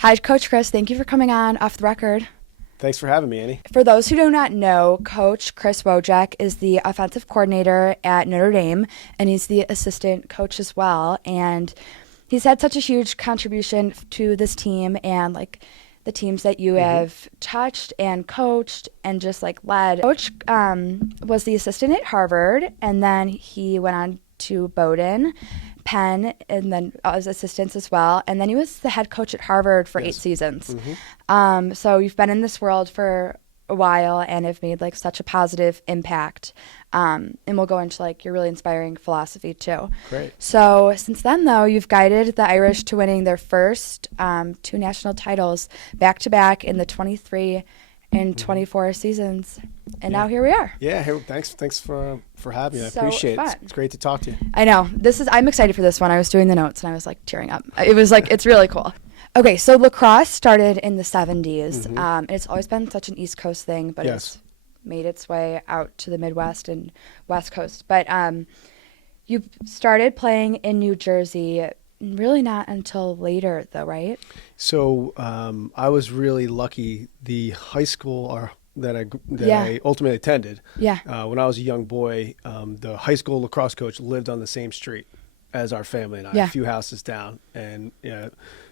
Hi, Coach Chris. Thank you for coming on Off the Record. Thanks for having me, Annie. For those who do not know, Coach Chris Wojak is the offensive coordinator at Notre Dame, and he's the assistant coach as well. And he's had such a huge contribution to this team and like the teams that you have touched and coached and just like led. Coach was the assistant at Harvard, and then he went on to Bowdoin, Penn, and then as assistants as well. And then he was the head coach at Harvard for 8 seasons. So you've been in this world for a while and have made like such a positive impact. And we'll go into like your really inspiring philosophy too. Great. So since then though, you've guided the Irish to winning their first 2 national titles back to back in the 23 and 24 seasons. And now here we are. Yeah, hey, thanks for having me. I So appreciate fun. it. It's great to talk to you. I know. I'm excited for this one. I was doing the notes and I was like tearing up. It was like, it's really cool. Okay, so lacrosse started in the 70s. It's always been such an East Coast thing, but it's made its way out to the Midwest and West Coast. But you started playing in New Jersey really not until later though, right? So I was really lucky. The high school that I ultimately attended, when I was a young boy, the high school lacrosse coach lived on the same street as our family and I, a few houses down. And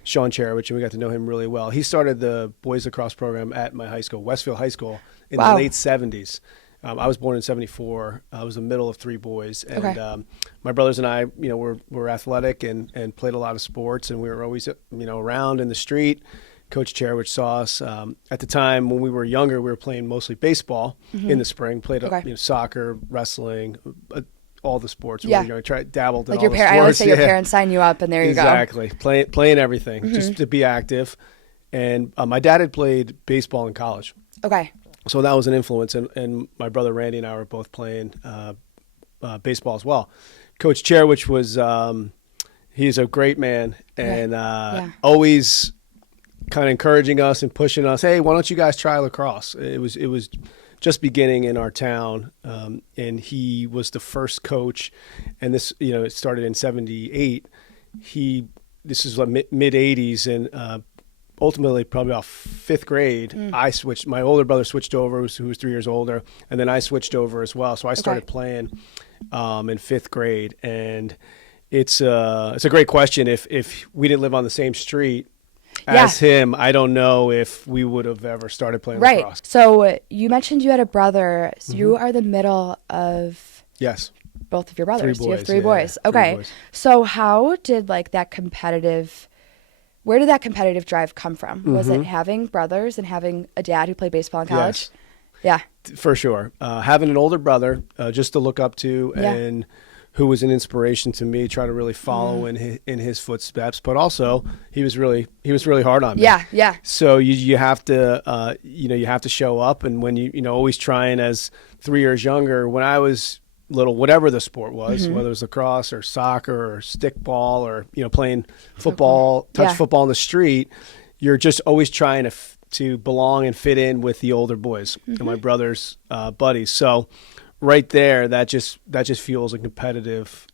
Sean Cherowich, and we got to know him really well. He started the boys lacrosse program at my high school, Westfield High School, in the late 70s. I was born in 74. I was the middle of 3 boys. And my brothers and I, were athletic and played a lot of sports, and we were always, around in the street. Coach Cherowich saw us. At the time when we were younger, we were playing mostly baseball in the spring, played soccer, wrestling, all the sports. We dabbled in like all the sports. I always say your parents sign you up and there you go. Exactly. Playing everything, just to be active. And my dad had played baseball in college. Okay. So that was an influence. And my brother Randy and I were both playing baseball as well. Coach Cherowich was, he's a great man and always kind of encouraging us and pushing us. Hey, why don't you guys try lacrosse? It was just beginning in our town, and he was the first coach. And this, it started in '78. This is like mid '80s, and ultimately probably about 5th grade, I switched. My older brother switched over, who was 3 years older, and then I switched over as well. So I started playing in 5th grade, and it's a great question. If we didn't live on the same street as him, I don't know if we would have ever started playing lacrosse. So you mentioned you had a brother. So you are the middle of both of your brothers. 3 boys. You have 3 boys. Yeah, okay. 3 boys. So how did where did that competitive drive come from? Was it having brothers and having a dad who played baseball in college? Yes. Yeah. For sure. Having an older brother just to look up to and who was an inspiration to me, try to really follow in his footsteps, but also he was really hard on me. Yeah. So you have to you have to show up, and when you always trying as 3 years younger, when I was little, whatever the sport was, whether it was lacrosse or soccer or stickball or playing football, touch football in the street, you're just always trying to belong and fit in with the older boys and my brother's buddies. So right there, that just fuels a competitive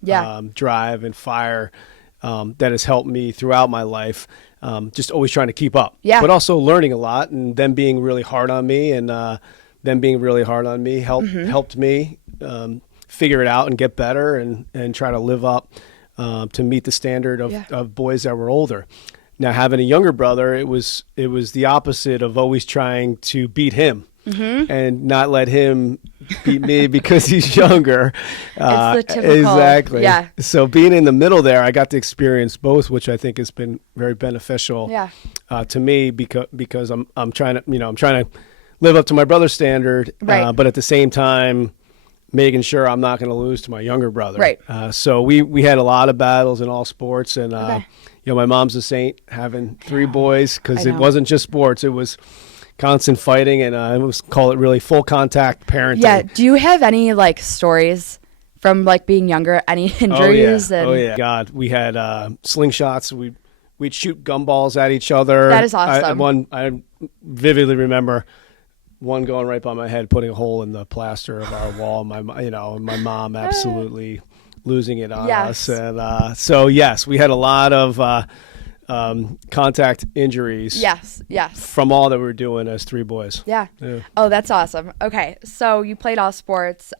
drive and fire that has helped me throughout my life. Just always trying to keep up, but also learning a lot, and them being really hard on me, and them being really hard on me helped me figure it out and get better and try to live up to meet the standard of boys that were older. Now, having a younger brother, it was the opposite of always trying to beat him and not let him beat me because he's younger. It's the typical. Exactly. Yeah. So being in the middle there, I got to experience both, which I think has been very beneficial to me because I'm trying to live up to my brother's standard, but at the same time making sure I'm not going to lose to my younger brother. Right. So we had a lot of battles in all sports, and my mom's a saint having 3 boys, because it wasn't just sports; it was constant fighting, and I call it really full contact parenting. Yeah. Do you have any like stories from like being younger? Any injuries? Oh yeah. God, we had slingshots. We'd shoot gumballs at each other. That is awesome. I vividly remember one going right by my head, putting a hole in the plaster of our wall. My mom absolutely losing it on us. And so yes, we had a lot of contact injuries. Yes. From all that we were doing as three boys. Yeah. Oh, that's awesome. Okay, so you played all sports.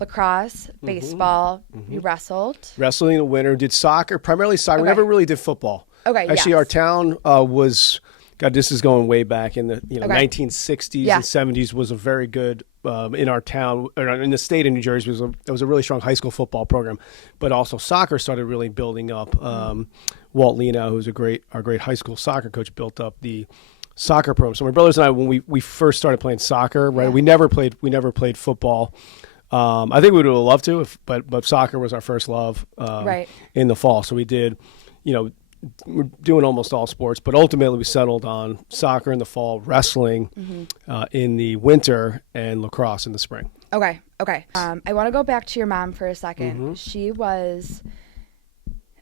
Lacrosse, baseball. You wrestled. Wrestling in the winter. Did soccer, primarily soccer. Okay. We never really did football. Okay. Actually, yes. our town was. God, this is going way back in the Okay. 1960s and 70s. Was a very good in our town, or in the state of New Jersey. It was a really strong high school football program, but also soccer started really building up. Walt Lena, who's our great high school soccer coach, built up the soccer program. So my brothers and I, when we first started playing soccer, right, we never played football. I think we would have loved to, but soccer was our first love Right. in the fall. So we did, we're doing almost all sports, but ultimately we settled on soccer in the fall, wrestling in the winter, and lacrosse in the spring. Okay. I want to go back to your mom for a second. She was,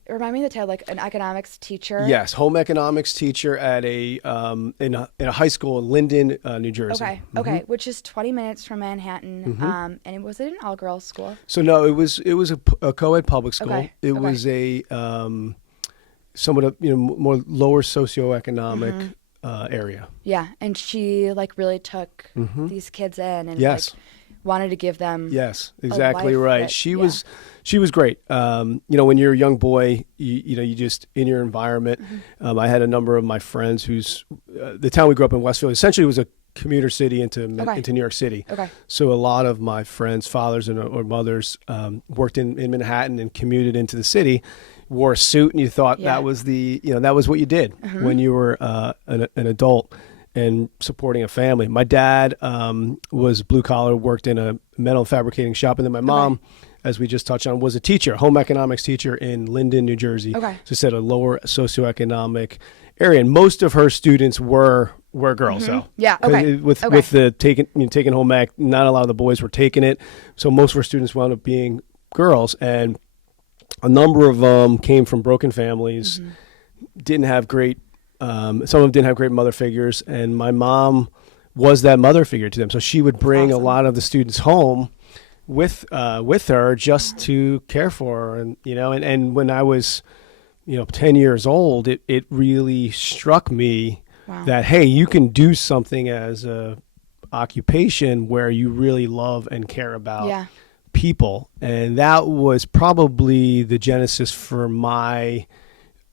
remind me of the title, like an economics teacher. Yes, home economics teacher at in a high school in Linden, New Jersey. Okay, which is 20 minutes from Manhattan. And was it an all-girls school? So no, it was a co-ed public school. Okay. It was a somewhat of more lower socioeconomic area. Yeah, and she like really took these kids in and like wanted to give them exactly right. that, She was great. When you're a young boy, you just in your environment. I had a number of my friends whose the town we grew up in, Westfield, essentially was a commuter city into New York City. Okay. So a lot of my friends' fathers or mothers worked in Manhattan and commuted into the city. Wore a suit, and you thought that was that was what you did when you were an adult and supporting a family. My dad was blue collar, worked in a metal fabricating shop, and then my mom, as we just touched on, was a teacher, home economics teacher in Linden, New Jersey. Okay. So said a lower socioeconomic area, and most of her students were girls. So yeah, okay. With the taking home ec, not a lot of the boys were taking it, so most of our students wound up being girls, and a number of them came from broken families, didn't have great, some of them didn't have great mother figures, and my mom was that mother figure to them. So she would bring a lot of the students home with her just to care for her. And when I was, 10 years old, it really struck me that, hey, you can do something as a occupation where you really love and care about people. And that was probably the genesis for my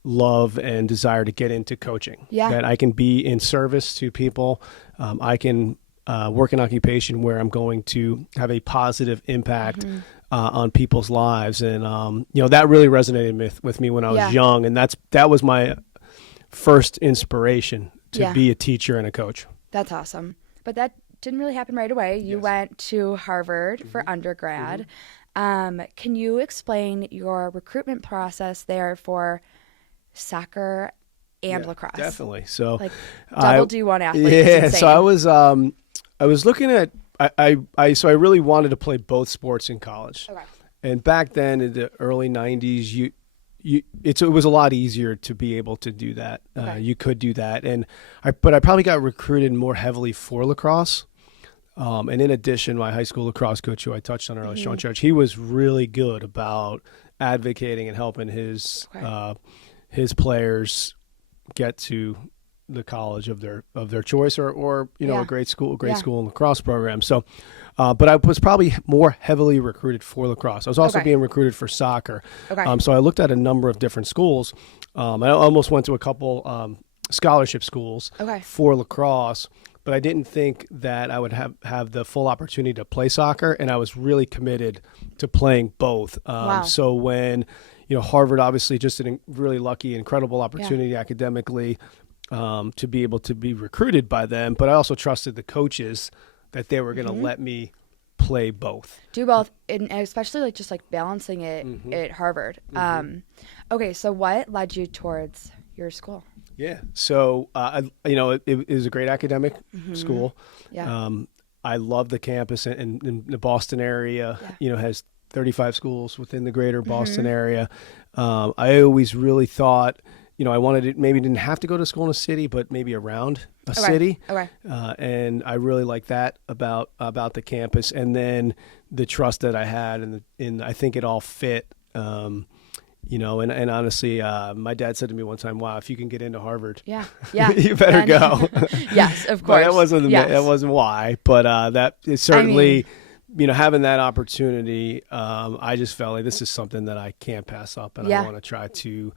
love and desire to get into coaching. That I can be in service to people. I can work an occupation where I'm going to have a positive impact on people's lives. And, that really resonated with me when I was young. And that was my first inspiration to be a teacher and a coach. That's awesome. But that didn't really happen right away. You went to Harvard for undergrad. Can you explain your recruitment process there for soccer and lacrosse? Definitely. So like double D1 athlete. Yeah. So I was looking at I really wanted to play both sports in college. Okay. And back then in the early 90s, it was a lot easier to be able to do that. You could do that, but I probably got recruited more heavily for lacrosse. And in addition, my high school lacrosse coach, who I touched on earlier, Sean Church, he was really good about advocating and helping his players get to the college of their choice, or a great school and lacrosse program. So, but I was probably more heavily recruited for lacrosse. I was also being recruited for soccer. So I looked at a number of different schools. I almost went to a couple scholarship schools for lacrosse, but I didn't think that I would have the full opportunity to play soccer, and I was really committed to playing both. So when Harvard, obviously just a really lucky, incredible opportunity academically to be able to be recruited by them, but I also trusted the coaches that they were going to let me play both. Do both, and especially like just like balancing it at Harvard. Okay, so what led you towards your school? Yeah, so it was a great academic school. I love the campus in the Boston area. Has 35 schools within the greater Boston area. I always really thought, I wanted it, maybe didn't have to go to school in a city, but maybe around a city. And I really liked that about the campus. And then the trust that I had, and I think it all fit. and honestly, my dad said to me one time, "Wow, if you can get into Harvard, Yeah. you better go." Yes, of But course. that wasn't why. But that is certainly, having that opportunity. I just felt like this is something that I can't pass up, and I want to try to,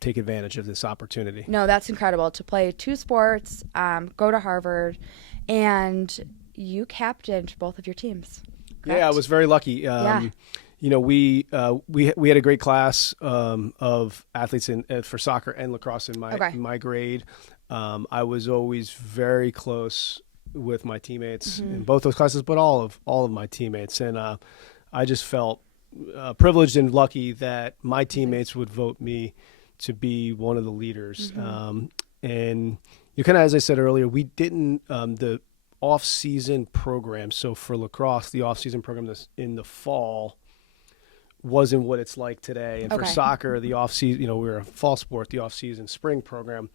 take advantage of this opportunity. No, that's incredible to play 2 sports, go to Harvard, and you captained both of your teams. Correct? Yeah, I was very lucky. We had a great class of athletes for soccer and lacrosse in my grade. I was always very close with my teammates in both those classes, but all of my teammates, and I just felt privileged and lucky that my teammates would vote me to be one of the leaders. And kind of, as I said earlier, we didn't the off-season program. So for lacrosse, the off-season program in the fall wasn't what it's like today. And for soccer, the off-season, we're a fall sport, the off-season spring program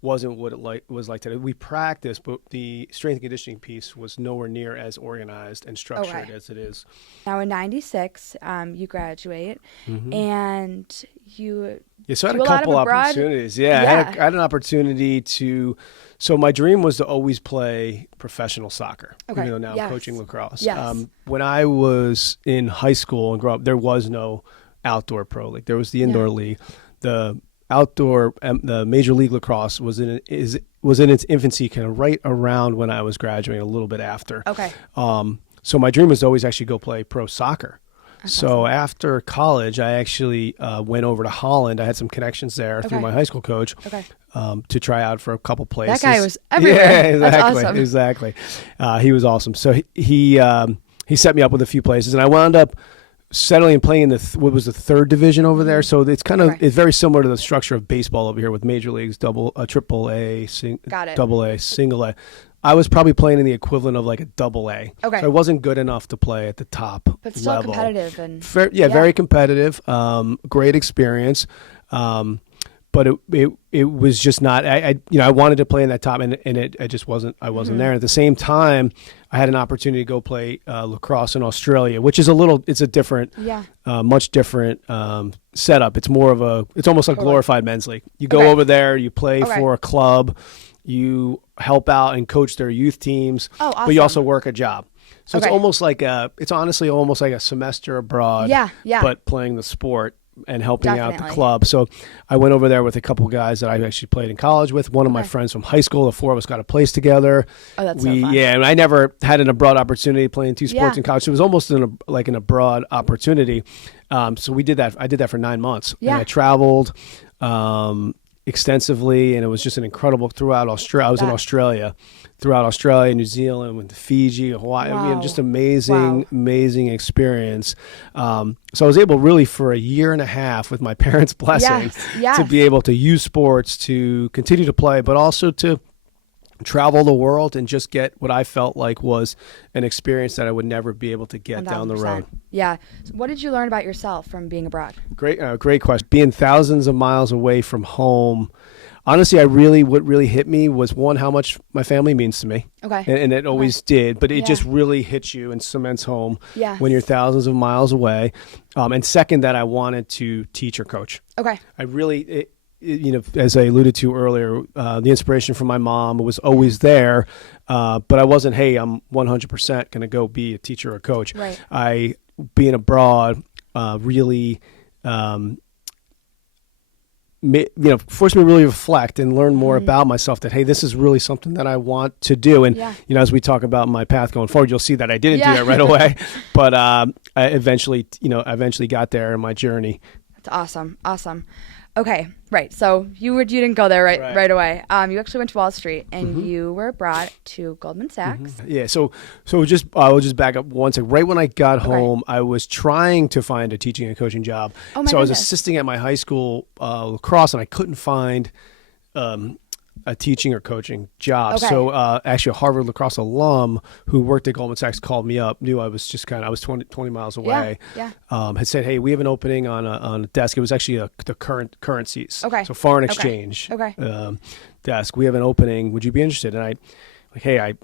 wasn't what it was like today. We practiced, but the strength and conditioning piece was nowhere near as organized and structured as it is. Now in '96, you graduate, and you so I had a couple opportunities. I had an opportunity to. So my dream was to always play professional soccer, even though now I'm coaching lacrosse. When I was in high school and grew up, there was no outdoor pro league. There was the indoor league. The outdoor, the Major League Lacrosse was in its infancy, kind of right around when I was graduating, a little bit after. So my dream was to always actually go play pro soccer. That's awesome. After college, I actually went over to Holland. I had some connections there through my high school coach to try out for a couple places. That guy was everywhere. Yeah, exactly. That's awesome. Exactly. He was awesome. So he set me up with a few places, and I wound up settling and playing in what was the 3rd division over there. So it's kind of it's very similar to the structure of baseball over here with major leagues, triple A, double A, single A. I was probably playing in the equivalent of like a double A. So I wasn't good enough to play at the top level. But still competitive. And very competitive. Great experience. But it was just not. I wanted to play in that top, and it just wasn't. I wasn't there. At the same time, I had an opportunity to go play lacrosse in Australia, which is it's a different, much different setup. It's it's almost like glorified men's league. You go over there, you play for a club, you help out and coach their youth teams, but you also work a job. So it's almost like it's honestly almost like a semester abroad, but playing the sport and helping out the club. So I went over there with a couple of guys that I actually played in college with. One of my friends from high school, the 4 of us got a place together. Oh, that's so fun. Yeah, and I never had an abroad opportunity playing 2 sports in college. So it was almost an abroad opportunity. So we did that. I did that for 9 months. And I traveled extensively, and it was just an incredible throughout Australia. I was in Australia, throughout Australia, New Zealand, went to Fiji, Hawaii. Wow. I mean, just amazing experience. So I was able really for a year and a half with my parents' blessing to be able to use sports to continue to play, but also to travel the world and just get what I felt like was an experience that I would never be able to get 1,000%. Down the road. Yeah. So what did you learn about yourself from being abroad? Great question. Being thousands of miles away from home, honestly, what really hit me was, one, how much my family means to me. And it always did, but it just really hits you and cements home when you're thousands of miles away. And second, that I wanted to teach or coach. I really, as I alluded to earlier, the inspiration from my mom was always there, but I wasn't, hey, I'm 100% going to go be a teacher or coach. Being abroad really forced me to really reflect and learn more about myself, that, hey, this is really something that I want to do. And, as we talk about my path going forward, you'll see that I didn't do that right away, but I eventually got there in my journey. That's awesome. Okay, right. So you didn't go there right away. You actually went to Wall Street, and you were brought to Goldman Sachs. Yeah. So I will just back up one second. Right when I got home, I was trying to find a teaching and coaching job. Oh my goodness. I was assisting at my high school lacrosse, and I couldn't find a teaching or coaching job. So actually a Harvard lacrosse alum who worked at Goldman Sachs called me up, knew I was just I was 20 miles away, had said, hey, we have an opening on a desk. It was actually the currencies. So foreign exchange desk. We have an opening. Would you be interested? And I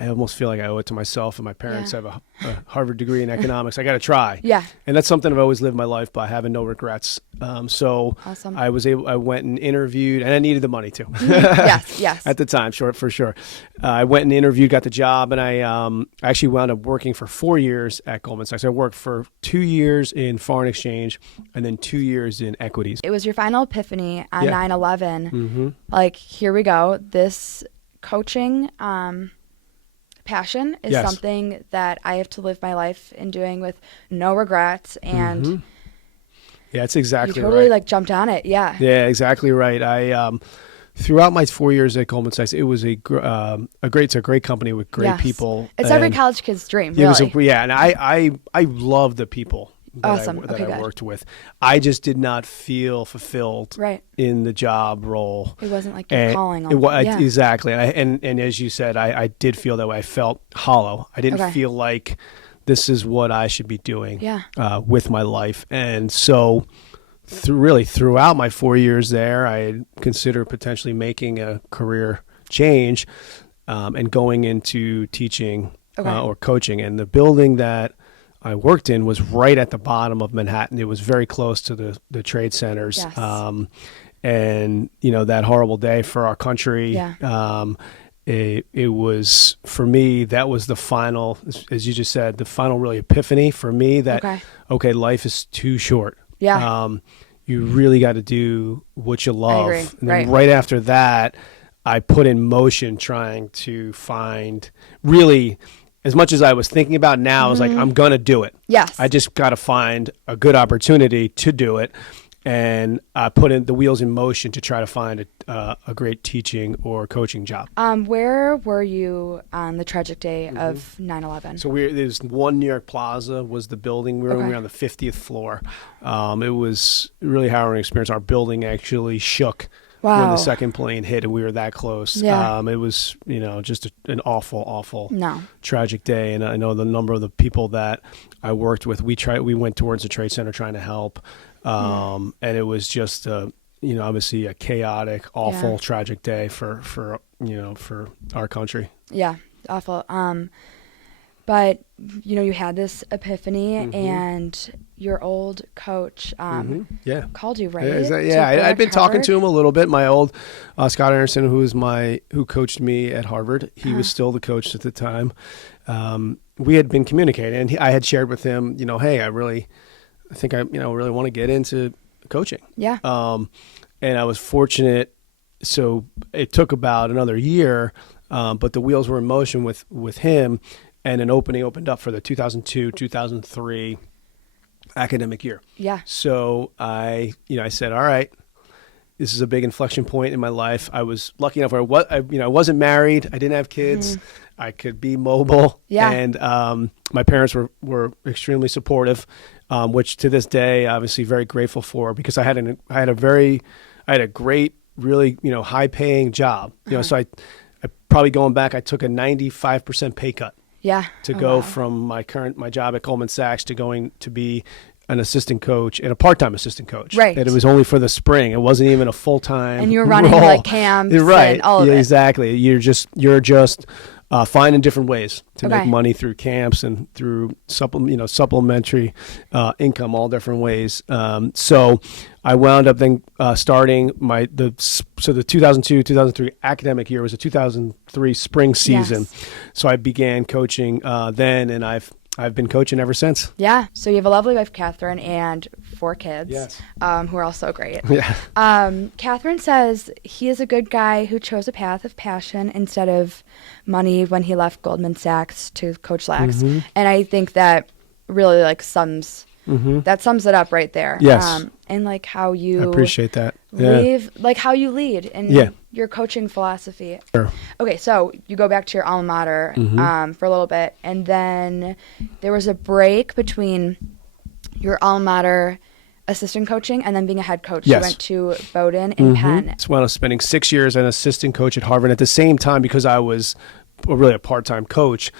I almost feel like I owe it to myself, and my parents Yeah. have a Harvard degree in economics. I got to try. Yeah. And that's something I've always lived my life by, having no regrets. So Awesome. I went and interviewed, and I needed the money too. Yes. At the time, for sure. I went and interviewed, got the job, and I actually wound up working for 4 years at Goldman Sachs. I worked for 2 years in foreign exchange and then 2 years in equities. It was your final epiphany on Yeah. 9/11. Mm-hmm. Like, here we go. This coaching passion is Yes. something that I have to live my life in doing with no regrets. And Mhm. Yeah, that's exactly you totally right. like jumped on it. Yeah. Yeah, exactly right. I throughout my 4 years at Goldman Sachs, it was it's a great company with great Yes. people. It's every and college kid's dream, it was really. and I love the people that Awesome. I Okay, good. worked with. I just did not feel fulfilled Right. in the job role. It wasn't like your And calling. yeah. Exactly. And as you said, I did feel that way. I felt hollow. I didn't Okay. feel like this is what I should be doing Yeah. with my life. And so throughout my 4 years there, I had considered potentially making a career change and going into teaching Okay. or coaching. And the building that I worked in was right at the bottom of Manhattan. It was very close to the trade centers. Yes. And, that horrible day for our country, Yeah. it was, for me, that was the final, as you just said, the final really epiphany for me that, okay, life is too short. Yeah. You really got to do what you love. agree. And then right after that, I put in motion trying to find, really, as much as I was thinking about now, I was like, I'm going to do it. Yes. I just got to find a good opportunity to do it. And I put in the wheels in motion to try to find a great teaching or coaching job. Where were you on the tragic day of 9/11? So there's One New York Plaza was the building. We were on the 50th floor. It was a really harrowing experience. Our building actually shook when the second plane hit, and we were that close. Yeah. It was, just an awful, No. tragic day. And I know the number of the people that I worked with, we went towards the Trade Center trying to help. And it was just, obviously a chaotic, awful, tragic day for our country. Yeah. Awful. But, you had this epiphany and your old coach Yeah. called you, right? I'd been talking to him a little bit. My old Scott Anderson, who coached me at Harvard, he was still the coach at the time. We had been communicating, and I had shared with him, hey, I think I really want to get into coaching. Yeah. And I was fortunate. So it took about another year, but the wheels were in motion with him, and an opening opened up for the 2002-2003 academic year. Yeah. So I said, all right, this is a big inflection point in my life. I was lucky enough where I wasn't married. I didn't have kids. I could be mobile. Yeah. And my parents were extremely supportive, which to this day, obviously very grateful for, because I had a great, really, high paying job. So I probably, going back, I took a 95% pay cut. Yeah. To go from my job at Goldman Sachs to going to be an assistant coach and a part-time assistant coach. Right. And it was only for the spring. It wasn't even a full-time And you were running role. like camps and all of it. Exactly. You're just finding different ways to make money through camps and through supplementary income, all different ways. So I wound up then starting the 2002-2003 academic year was a 2003 spring season. Yes. So I began coaching then, and I've been coaching ever since. Yeah. So you have a lovely wife, Catherine, and 4 kids, Yes. who are all so great. Yeah. Catherine says he is a good guy who chose a path of passion instead of money when he left Goldman Sachs to coach Lax. And I think that really sums it up right there. Yes. And how you I appreciate that. how you lead in your coaching philosophy. Sure. Okay, so you go back to your alma mater for a little bit, and then there was a break between your alma mater assistant coaching and then being a head coach. Yes. You went to Bowdoin in Penn. So when I was spending 6 years as an assistant coach at Harvard, at the same time, because I was really a part-time coach,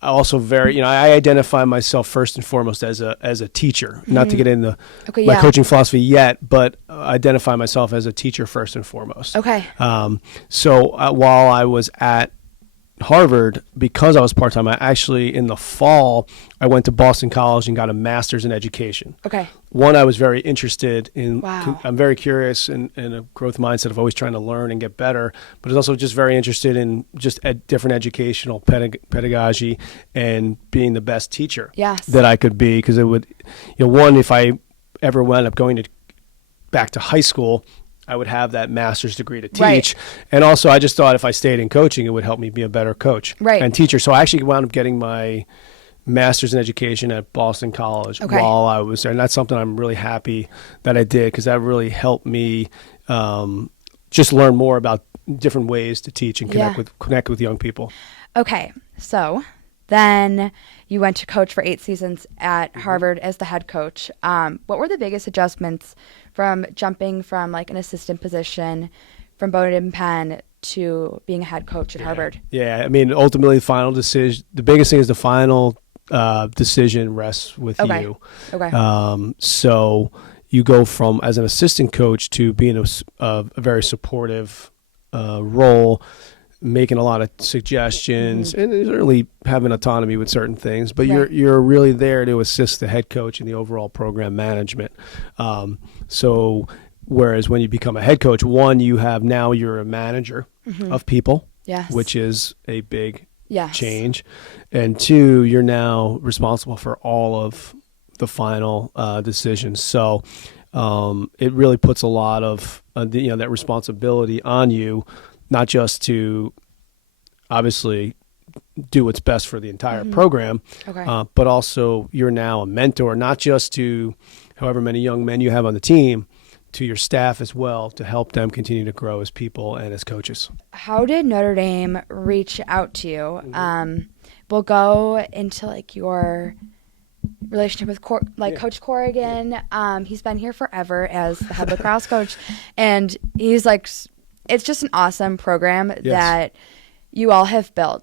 I also I identify myself first and foremost as a teacher, not to get into my coaching philosophy yet, but identify myself as a teacher first and foremost. Okay. So while I was at Harvard, because I was part-time, I actually, in the fall, I went to Boston College and got a master's in education. Okay. One, I was very interested in. Wow. I'm very curious and a growth mindset of always trying to learn and get better, but I was also just very interested in just different educational pedagogy and being the best teacher Yes. that I could be. Because it would, one, if I ever wound up going back to high school, I would have that master's degree to teach. Right. And also, I just thought if I stayed in coaching, it would help me be a better coach and teacher. So I actually wound up getting my master's in education at Boston College while I was there. And that's something I'm really happy that I did, because that really helped me just learn more about different ways to teach and connect with young people. Okay. So then you went to coach for 8 seasons at Harvard as the head coach. What were the biggest adjustments from jumping from like an assistant position from Bowdoin Penn to being a head coach at Harvard? Yeah, I mean, ultimately, the biggest thing is the final decision rests with you. Okay. So you go from, as an assistant coach, to being a very supportive role, making a lot of suggestions, and certainly having autonomy with certain things, but you're really there to assist the head coach in the overall program management. So whereas when you become a head coach, one, you're a manager of people, which is a big change, and two, you're now responsible for all of the final decisions. So it really puts a lot of that responsibility on you, not just to obviously do what's best for the entire program, but also you're now a mentor, not just to however many young men you have on the team, to your staff as well, to help them continue to grow as people and as coaches. How did Notre Dame reach out to you? We'll go into like your relationship with Coach Corrigan. He's been here forever as the head lacrosse coach, and he's like, it's just an awesome program that you all have built.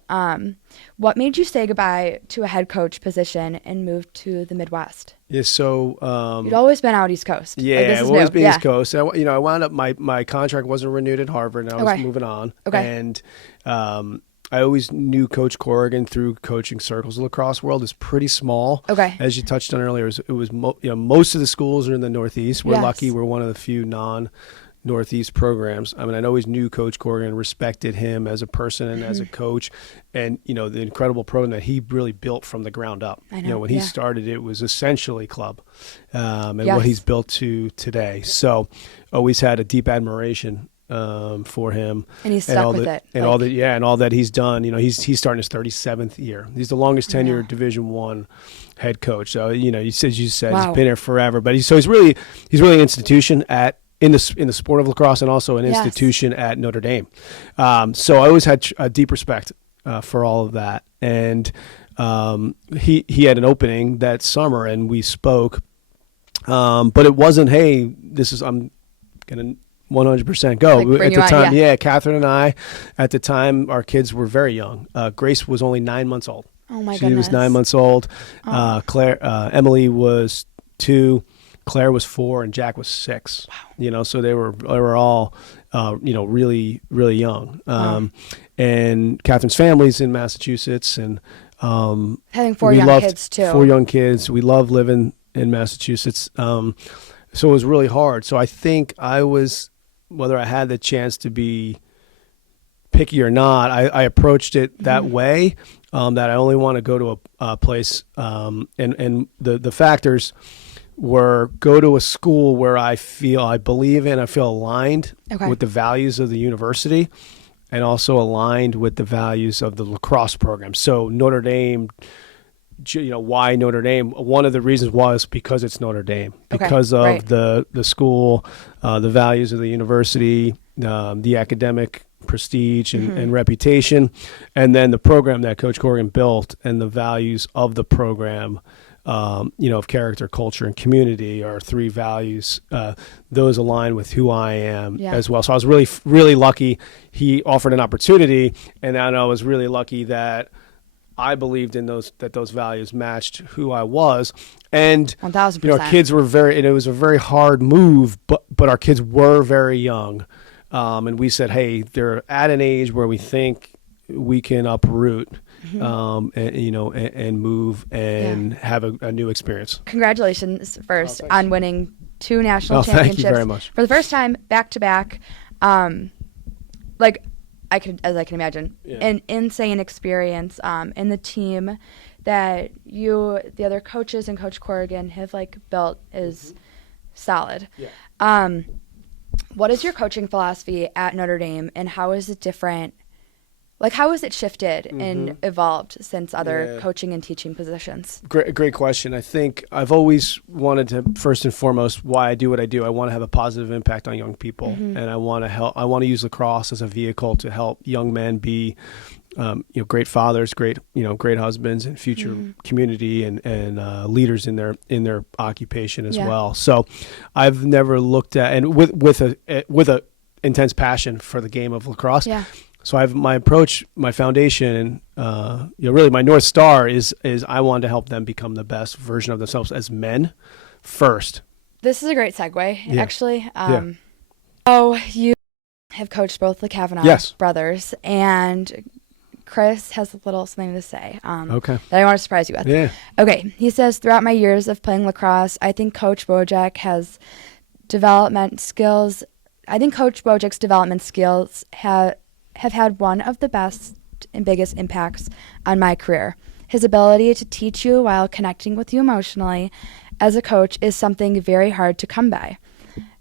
What made you say goodbye to a head coach position and move to the Midwest? Yeah, so you'd always been out East Coast. Yeah, I've always been East Coast. I wound up my contract wasn't renewed at Harvard, and I was moving on. And I always knew Coach Corrigan through coaching circles. The lacrosse world is pretty small. As you touched on earlier, it was most of the schools are in the Northeast. We're lucky; we're one of the few non-Northeast programs. I mean, I always knew Coach Corrigan, respected him as a person and as a coach, and the incredible program that he really built from the ground up. I know. When he started, it was essentially club, and what he's built to today. So, always had a deep admiration for him, and he's stuck with it, and all that he's done. He's starting his 37th year. He's the longest tenured Division I head coach. So you said he's been here forever. But he's really an institution in the sport of lacrosse, and also an institution at Notre Dame. So I always had a deep respect for all of that. And he had an opening that summer, and we spoke. But it wasn't, hey, I'm gonna 100% go. At the time, Catherine and I, at the time, our kids were very young. Grace was only 9 months old. Oh my goodness. She was 9 months old. Emily was 2. Claire was 4 and Jack was 6. Wow. So they were all, really, really young. And Catherine's family's in Massachusetts, and having 4 young kids too. 4 young kids. We love living in Massachusetts. So it was really hard. So I think whether I had the chance to be picky or not, I approached it that way. That I only want to go to a place, and the factors were go to a school where I believe in, I feel aligned with the values of the university, and also aligned with the values of the lacrosse program. So Notre Dame, why Notre Dame? One of the reasons was because it's Notre Dame, because of the school, the values of the university, the academic prestige and reputation, and then the program that Coach Corrigan built, and the values of the program. Of character, culture, and community are 3 values. Those align with who I am as well. So I was really, really lucky. He offered an opportunity, and I was really lucky that I believed in those values matched who I was. And 1,000%. Kids were and it was a very hard move, but our kids were very young, and we said, hey, they're at an age where we think we can uproot, and, and move and have a new experience. Congratulations first thanks. on winning 2 national Thank championships you very much. for the first time back to back. Like I can imagine, an insane experience. And the team that the other coaches and Coach Corrigan have built is solid. Yeah. What is your coaching philosophy at Notre Dame, and how is it different? How has it shifted and evolved since other coaching and teaching positions? Great question. I think I've always wanted to, first and foremost, why I do what I do. I want to have a positive impact on young people, and I want to help. I want to use lacrosse as a vehicle to help young men be, great fathers, great husbands, and future community and leaders in their occupation as well. So, I've never looked at, and with a intense passion for the game of lacrosse. Yeah. So I have my approach, my foundation, and really my North Star is I want to help them become the best version of themselves as men first. This is a great segue, actually. So you have coached both the Kavanaugh brothers, and Chris has a little something to say that I want to surprise you with. Yeah. Okay. He says, throughout my years of playing lacrosse, I think Coach Wojak has development skills. I think Coach Wojak's development skills have had one of the best and biggest impacts on my career. His ability to teach you while connecting with you emotionally as a coach is something very hard to come by.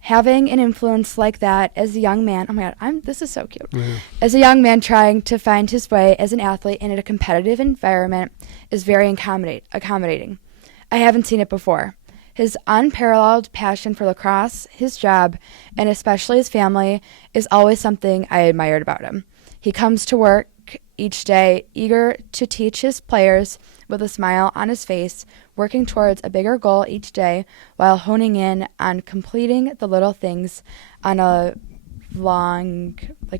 Having an influence like that as a young man, oh my God, this is so cute. Mm-hmm. As a young man trying to find his way as an athlete in a competitive environment is very accommodating. I haven't seen it before. His unparalleled passion for lacrosse, his job, and especially his family is always something I admired about him. He comes to work each day eager to teach his players with a smile on his face, working towards a bigger goal each day while honing in on completing the little things on a long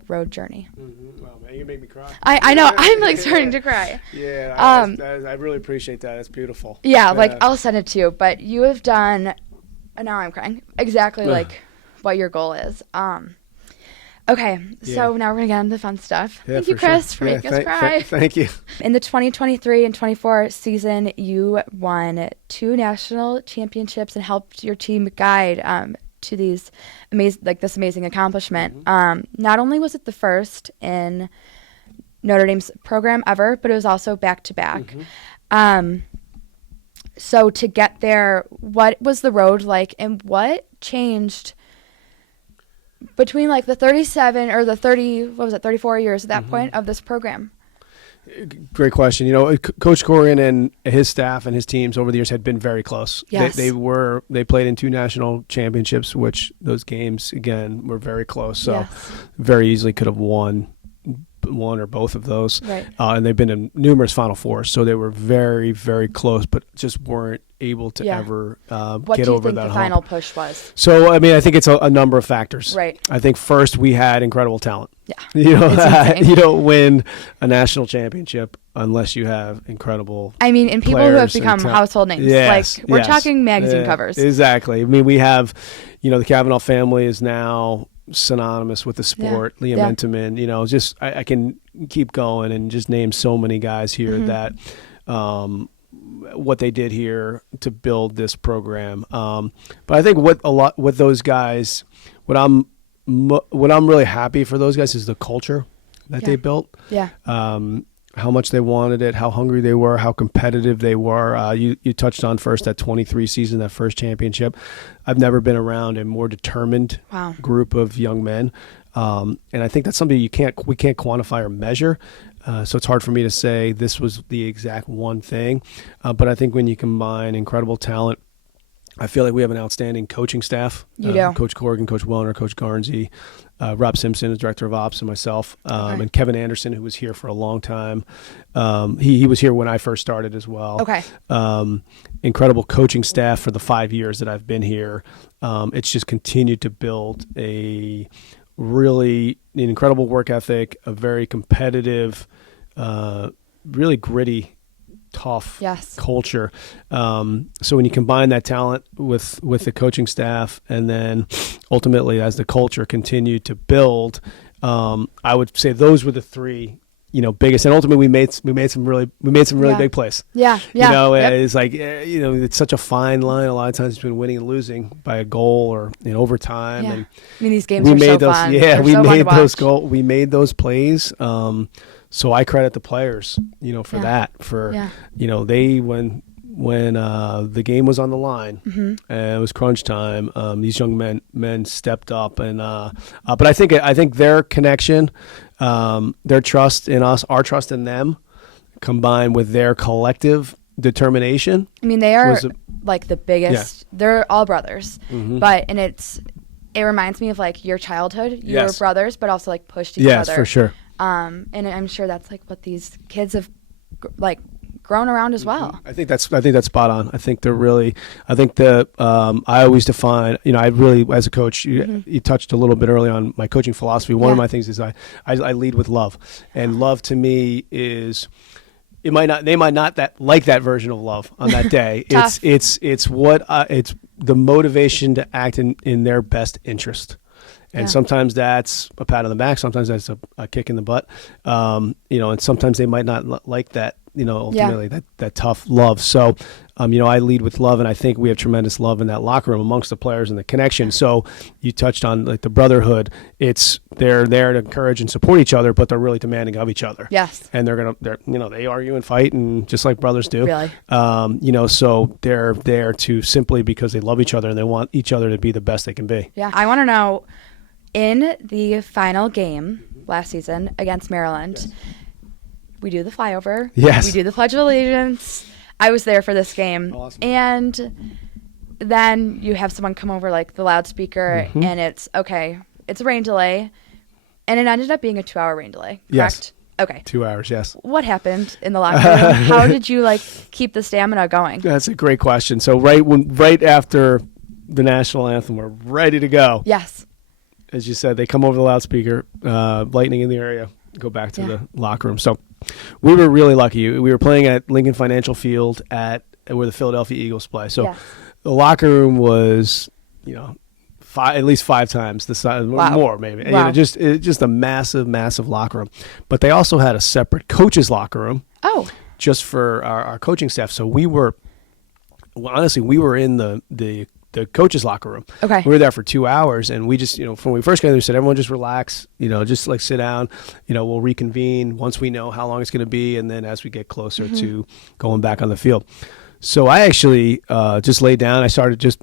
road journey. Wow, man, you make me cry. I know. I'm starting to cry. Yeah, I really appreciate that. That's beautiful. Yeah, I'll send it to you. But you have done, now I'm crying, exactly what your goal is. Okay, so now we're going to get into the fun stuff. Yeah, Thank you, Chris, for making us cry. Thank you. In the 2023 and 24 season, you won 2 national championships and helped your team guide to these this amazing accomplishment. Not only was it the first in Notre Dame's program ever, but it was also back-to-back. So to get there, what was the road like, and what changed between the 37 or the 34 years at that point of this program? Great question. Coach Corrigan and his staff and his teams over the years had been very close. Yes. They played in 2 national championships, which those games again were very close. So very easily could have won one or both of those. Right. And they've been in numerous Final Fours, so they were very, very close, but just weren't able to ever get over that hump. What do you think the final push was? So, I think it's a number of factors. Right. I think first we had incredible talent. Yeah. You don't win a national championship unless you have incredible and people who have become household names. Yes, we're talking magazine covers. Exactly. We have, the Kavanaugh family is now synonymous with the sport. Liam Entenmann, I can keep going and just name so many guys here that what they did here to build this program. But I think with those guys, what I'm really happy for those guys is the culture that they built. Yeah. How much they wanted it, how hungry they were, how competitive they were. You touched on first that 23 season, that first championship. I've never been around a more determined group of young men. And I think that's something we can't quantify or measure. So it's hard for me to say this was the exact one thing. But I think when you combine incredible talent, I feel like we have an outstanding coaching staff. You do. Coach Corrigan, Coach Wellner, Coach Garnsey, Rob Simpson is Director of Ops, and myself, and Kevin Anderson, who was here for a long time. He was here when I first started as well. Okay. Incredible coaching staff for the 5 years that I've been here. It's just continued to build an incredible work ethic, a very competitive, really gritty, tough culture. So when you combine that talent with the coaching staff, and then ultimately as the culture continued to build, I would say those were the 3 biggest, and ultimately we made some really big plays. Yeah. It's like it's such a fine line. A lot of times between winning and losing by a goal or in overtime. Yeah. And I mean, these games are so fun. Yeah, we made those goals. We made those plays. So I credit the players, for that. They when the game was on the line and it was crunch time, these young men stepped up, and but I think their connection, their trust in us, our trust in them, combined with their collective determination. I mean, they are like the biggest. Yeah. They're all brothers, but it reminds me of like your childhood. You were brothers, but also like pushed each other. Yes, for sure. And I'm sure that's like what these kids have like grown around as well. I think that's spot on. I think I always define, I really, as a coach, you touched a little bit early on my coaching philosophy. One of my things is I lead with love, and love to me is, they might not like that version of love on that day. it's the motivation to act in their best interest. And sometimes that's a pat on the back. Sometimes that's a kick in the butt. And sometimes they might not like that, ultimately that tough love. So, I lead with love, and I think we have tremendous love in that locker room amongst the players and the connection. So you touched on like the brotherhood. They're there to encourage and support each other, but they're really demanding of each other. Yes. And they argue and fight, and just like brothers do. Really. So they're there to simply because they love each other and they want each other to be the best they can be. Yeah. I want to know, in the final game last season against Maryland, we do the flyover. Yes. We do the Pledge of Allegiance. I was there for this game. Awesome. And then you have someone come over like the loudspeaker, and it's a rain delay. And it ended up being a 2-hour rain delay, correct? Yes. Okay. 2 hours, yes. What happened in the locker room? How did you keep the stamina going? That's a great question. So right after the national anthem, we're ready to go. Yes. As you said, they come over the loudspeaker, lightning in the area, go back to the locker room. So we were really lucky. We were playing at Lincoln Financial Field where the Philadelphia Eagles play. So the locker room was, at least 5 times the size, more maybe. Wow. Just a massive, massive locker room. But they also had a separate coaches locker room. Oh. Just for our coaching staff. So we were in the coach's locker room. Okay. We were there for 2 hours, and we just, when we first got there, we said, everyone just relax, just like sit down, we'll reconvene once we know how long it's going to be. And then as we get closer to going back on the field. So I actually just laid down. I started just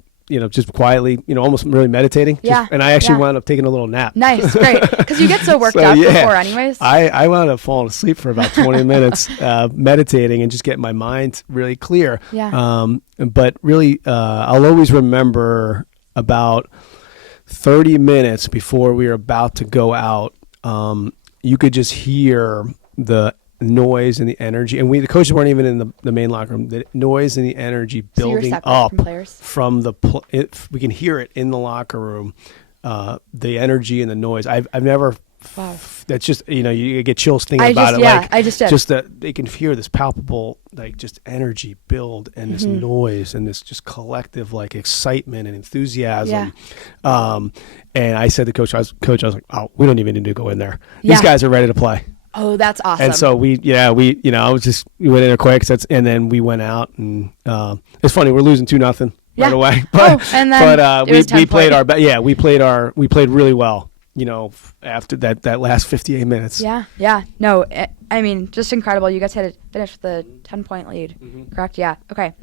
quietly, almost really meditating. And I actually wound up taking a little nap. Nice. Great. Because you get so worked up before anyways. I wound up falling asleep for about 20 minutes meditating and just getting my mind really clear. Yeah. But really, I'll always remember about 30 minutes before we were about to go out, you could just hear the noise and the energy, and the coaches weren't even in the main locker room. The noise and the energy building up from we can hear it in the locker room. The energy and the noise. I've never. Wow. That's just you get chills thinking about it. I just did. Just that they can hear this palpable just energy build and this noise and this just collective excitement and enthusiasm. Yeah. And I said to coach, I was like, oh, we don't even need to go in there. These guys are ready to play. Oh, that's awesome. And so we went in there quick, and then we went out, and it's funny, we're losing 2-0 right away. But we played really well, after that last 58 minutes. Yeah. No, I mean, just incredible. You guys had to finish with a 10-point lead, correct? Yeah. Okay.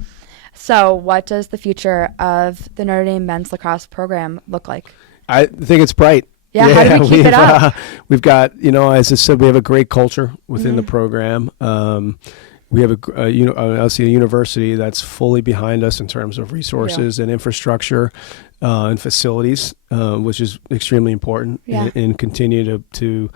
So what does the future of the Notre Dame men's lacrosse program look like? I think it's bright. Yeah, how do we keep it up? We've got, as I said, we have a great culture within the program. We have a university that's fully behind us in terms of resources and infrastructure and facilities, which is extremely important, and continue to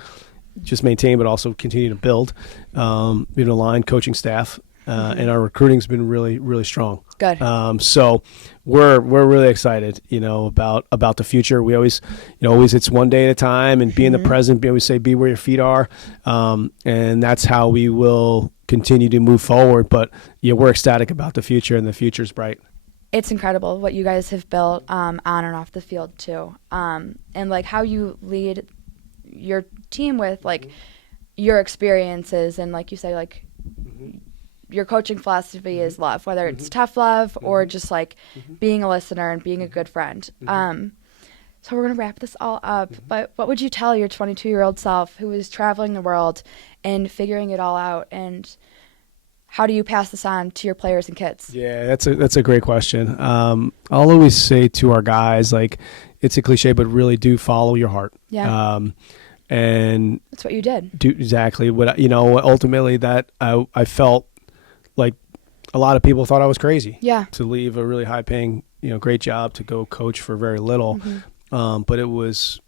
just maintain, but also continue to build. We have an aligned coaching staff, and our recruiting's been really, really strong. Good. So we're really excited, about the future. We always it's one day at a time, and be in the present. We always say, be where your feet are, and that's how we will continue to move forward. But we're ecstatic about the future, and the future's bright. It's incredible what you guys have built on and off the field too, and how you lead your team with your experiences, and like you say, like your coaching philosophy is love, whether it's tough love or just like being a listener and being a good friend. So we're going to wrap this all up, but what would you tell your 22-year-old self who is traveling the world and figuring it all out, and how do you pass this on to your players and kids? Yeah, that's a great question. I'll always say to our guys, like, it's a cliche, but really do follow your heart. Yeah. And That's what you did. do exactly what, ultimately that I felt like a lot of people thought I was crazy. Yeah. To leave a really high paying, great job to go coach for very little. But it was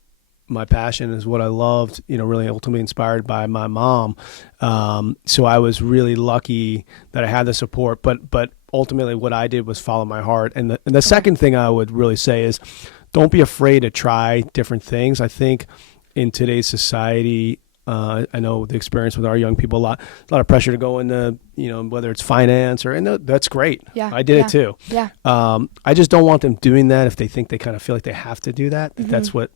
my passion, is what I loved, really ultimately inspired by my mom. So I was really lucky that I had the support, but ultimately what I did was follow my heart. And the second thing I would really say is, don't be afraid to try different things. I think in today's society, I know the experience with our young people, a lot of pressure to go into, whether it's finance and that's great. Yeah. I did it too. Yeah. I just don't want them doing that if they think they kind of feel like they have to do that. That's what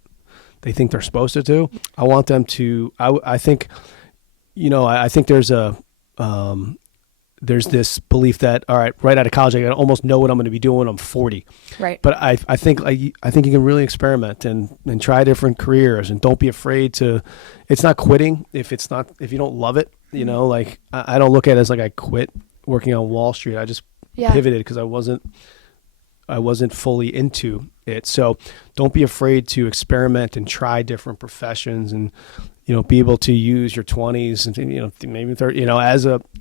they think they're supposed to do. I want them to, I think, I think there's this belief that, all right out of college, I gotta almost know what I'm going to be doing when I'm 40. Right. But I think you can really experiment and try different careers, and don't be afraid to. It's not quitting if you don't love it. Like I don't look at it as like I quit working on Wall Street. I just pivoted because I wasn't fully into it. So don't be afraid to experiment and try different professions, and be able to use your 20s and maybe 30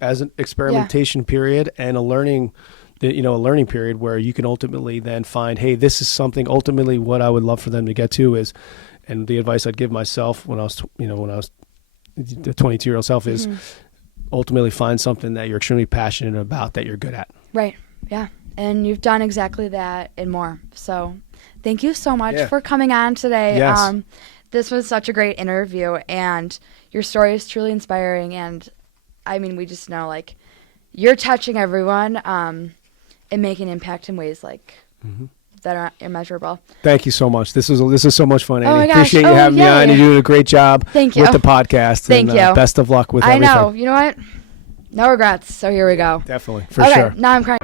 as an experimentation period and a learning period where you can ultimately then find, hey, this is something. Ultimately what I would love for them to get to is, and the advice I'd give myself when I was the 22-year-old self is ultimately find something that you're extremely passionate about, that you're good at. Right. Yeah. And you've done exactly that and more. So thank you so much for coming on today. Yes. This was such a great interview, and your story is truly inspiring. And I mean, we just know, like, you're touching everyone and making impact in ways like that are immeasurable. Thank you so much. This is so much fun, Annie. Oh my gosh. Appreciate you having me on. You're doing a great job. Thank you. With the podcast. Thank and, you. Best of luck with everything. I know. You know what? No regrets. So here we go. Definitely, for sure. sure. Now I'm crying.